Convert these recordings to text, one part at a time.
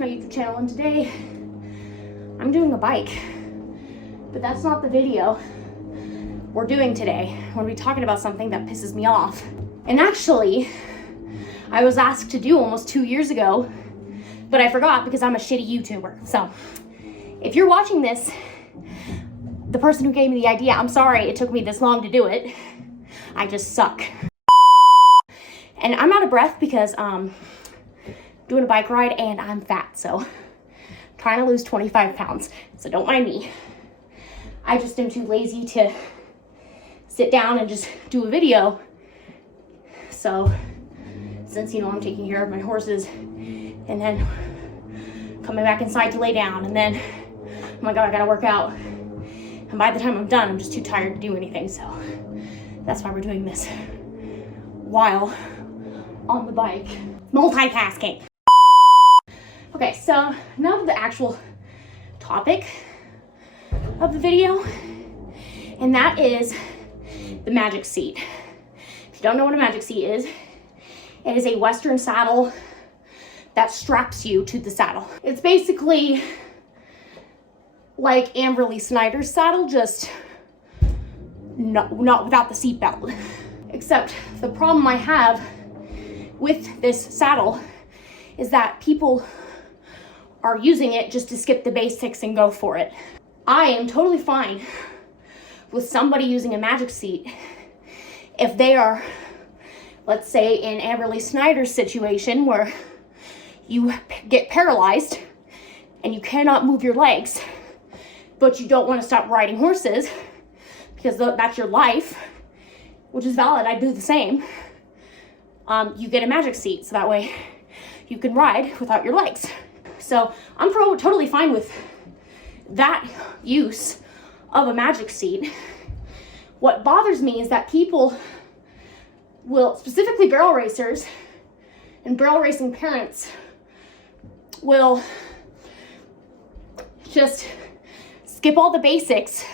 to my YouTube channel, and today I'm doing a bike, but that's not the video we're doing today. We're gonna be talking about something that pisses me off. And actually, I was asked to do almost 2 years ago, but I forgot because I'm a shitty YouTuber. So if you're watching this, the person who gave me the idea, I'm sorry it took me this long to do it. I just suck. And I'm out of breath because doing a bike ride and I'm fat, so I'm trying to lose 25 pounds, so don't mind me. I just am too lazy to sit down and just do a video. So since, you know, I'm taking care of my horses and then coming back inside to lay down, and then, oh my God, I gotta work out. And by the time I'm done, I'm just too tired to do anything, so that's why we're doing this while on the bike. Multitasking. Okay, so now the actual topic of the video, and that is the magic seat. If you don't know what a magic seat is, it is a Western saddle that straps you to the saddle. It's basically like Amberly Snyder's saddle, just not without the seat belt. Except the problem I have with this saddle is that people are using it just to skip the basics and go for it. I am totally fine with somebody using a magic seat if they are, let's say, in Amberly Snyder's situation where you get paralyzed and you cannot move your legs, but you don't want to stop riding horses because that's your life, which is valid. I do the same. You get a magic seat, so that way you can ride without your legs. So I'm totally fine with that use of a magic seat. What bothers me is that people will, specifically barrel racers and barrel racing parents, will just skip all the basics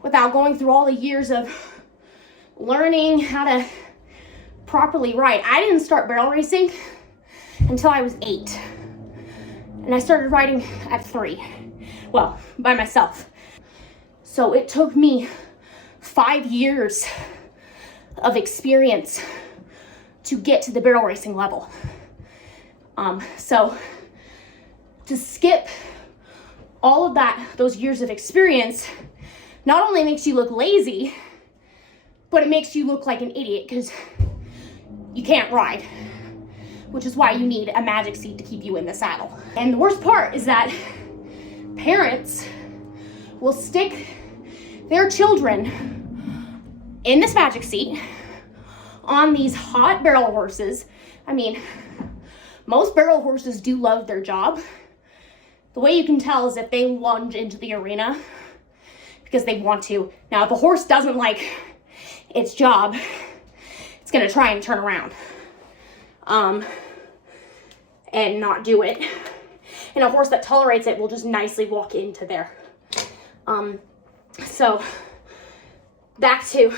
without going through all the years of learning how to properly ride. I didn't start barrel racing until I was 8. And I started riding at 3. Well, by myself. So it took me 5 years of experience to get to the barrel racing level. So to skip all of those years of experience not only makes you look lazy, but it makes you look like an idiot because you can't ride, which is why you need a magic seat to keep you in the saddle. And the worst part is that parents will stick their children in this magic seat on these hot barrel horses. I mean, most barrel horses do love their job. The way you can tell is if they lunge into the arena because they want to. Now, if a horse doesn't like its job, it's gonna try and turn around and not do it. And a horse that tolerates it will just nicely walk into there. So back to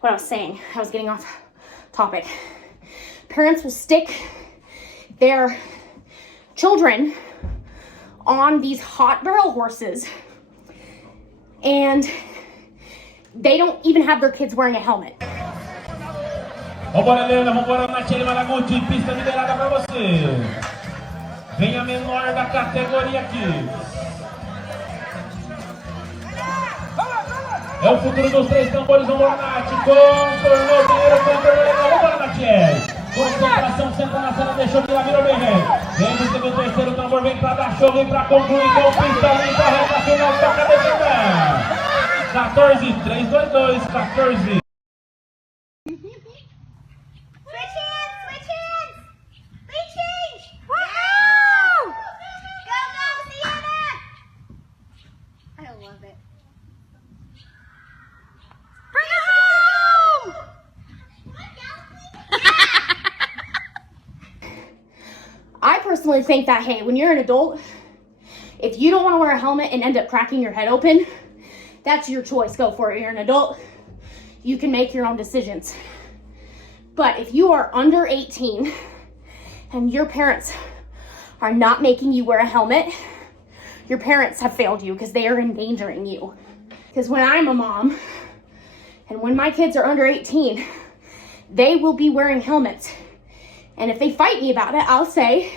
what I was saying. I was getting off topic. Parents will stick their children on these hot barrel horses and they don't even have their kids wearing a helmet. Vambora, Helena, vambora, Natiele Malaguti, pista liberada pra você. Vem a menor da categoria aqui. É o futuro dos 3 tambores, vambora, Nath. Contornou primeiro, contornou, vambora, Natiele. Concentração, senta na sala, deixou de lá, virou bem, vem receber o terceiro tambor, vem pra dar show, vem pra concluir com pista limpa, reta final, toca defender. 14, 3, 2, 2, 14. I personally think that, hey, when you're an adult, if you don't want to wear a helmet and end up cracking your head open, that's your choice. Go for it. You're an adult. You can make your own decisions. But if you are under 18 and your parents are not making you wear a helmet, your parents have failed you because they are endangering you. Because when I'm a mom, and when my kids are under 18, they will be wearing helmets. And if they fight me about it, I'll say,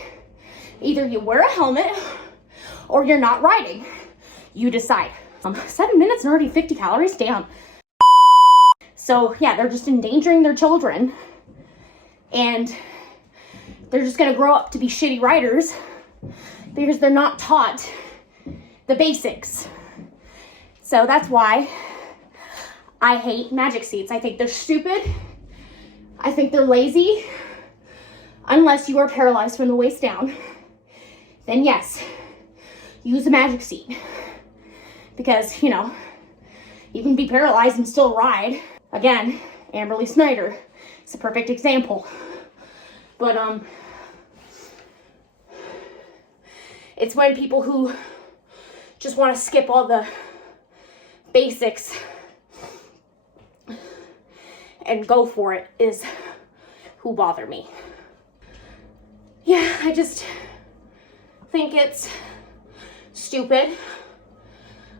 either you wear a helmet or you're not riding. You decide. 7 minutes and already 50 calories, damn. So yeah, they're just endangering their children, and they're just gonna grow up to be shitty riders because they're not taught the basics. So that's why I hate magic seats. I think they're stupid. I think they're lazy. Unless you are paralyzed from the waist down, then yes, use a magic seat. Because, you know, you can be paralyzed and still ride. Again, Amberly Snyder is a perfect example. But it's when people who just want to skip all the basics and go for it is who bother me. Yeah, I just think it's stupid.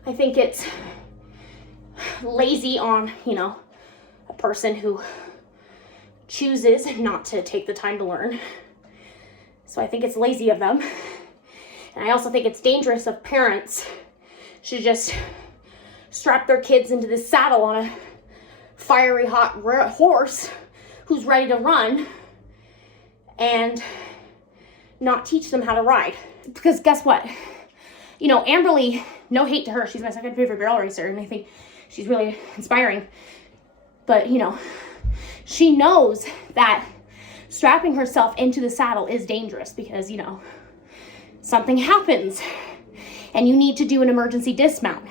I think it's lazy on, you know, a person who chooses not to take the time to learn. So I think it's lazy of them. And I also think it's dangerous of parents to just strap their kids into this saddle on a fiery hot horse who's ready to run and not teach them how to ride. Because guess what? You know, Amberly, no hate to her, she's my second favorite barrel racer, and I think she's really inspiring. But, you know, she knows that strapping herself into the saddle is dangerous because, you know, something happens and you need to do an emergency dismount.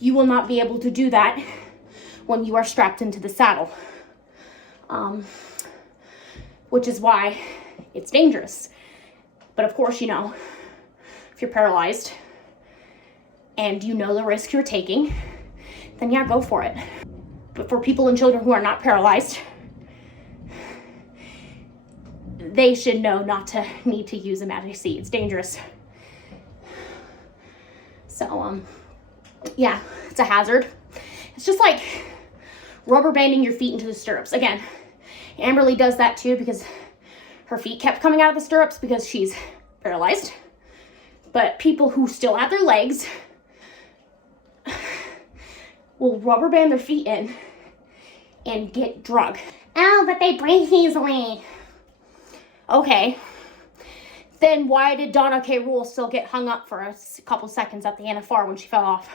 You will not be able to do that when you are strapped into the saddle. Which is why it's dangerous. But of course, you know, if you're paralyzed and you know the risk you're taking, then yeah, go for it. But for people and children who are not paralyzed, they should know not to need to use a magic seat. It's dangerous. So, yeah, it's a hazard. It's just like rubber banding your feet into the stirrups. Again, Amberly does that too because her feet kept coming out of the stirrups because she's paralyzed. But people who still have their legs will rubber band their feet in and get drug. Oh, but they break easily. Okay. Then why did Donna K. Rule still get hung up for a couple seconds at the NFR when she fell off?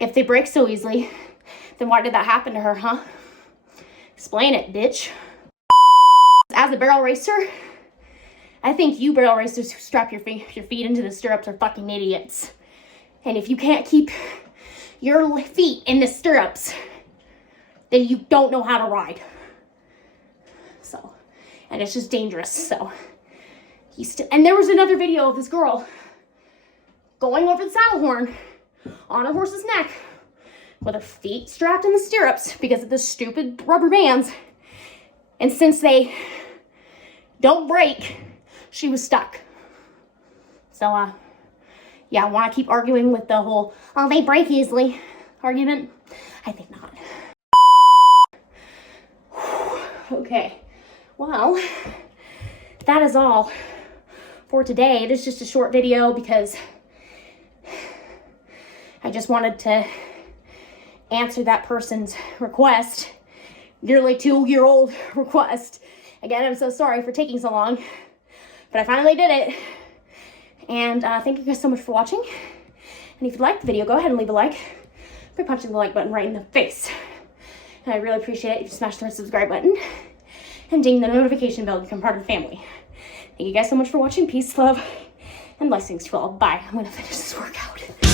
If they break so easily, then why did that happen to her, huh? Explain it, bitch. As a barrel racer, I think you barrel racers who strap your feet into the stirrups are fucking idiots. And if you can't keep your feet in the stirrups, then you don't know how to ride. So, and it's just dangerous. So, and there was another video of this girl going over the saddle horn on her horse's neck with her feet strapped in the stirrups because of the stupid rubber bands. And since they don't break, she was stuck. So, yeah, I want to keep arguing with the whole, oh, they break easily argument. I think not. Okay, well, that is all for today. It is just a short video because I just wanted to answer that person's request, nearly 2-year-old request. Again, I'm so sorry for taking so long, but I finally did it. And thank you guys so much for watching. And if you liked the video, go ahead and leave a like by punching the like button right in the face. And I really appreciate it if you smash the red subscribe button and ding the notification bell to become part of the family. Thank you guys so much for watching. Peace, love, and blessings to all. Bye. I'm gonna finish this workout.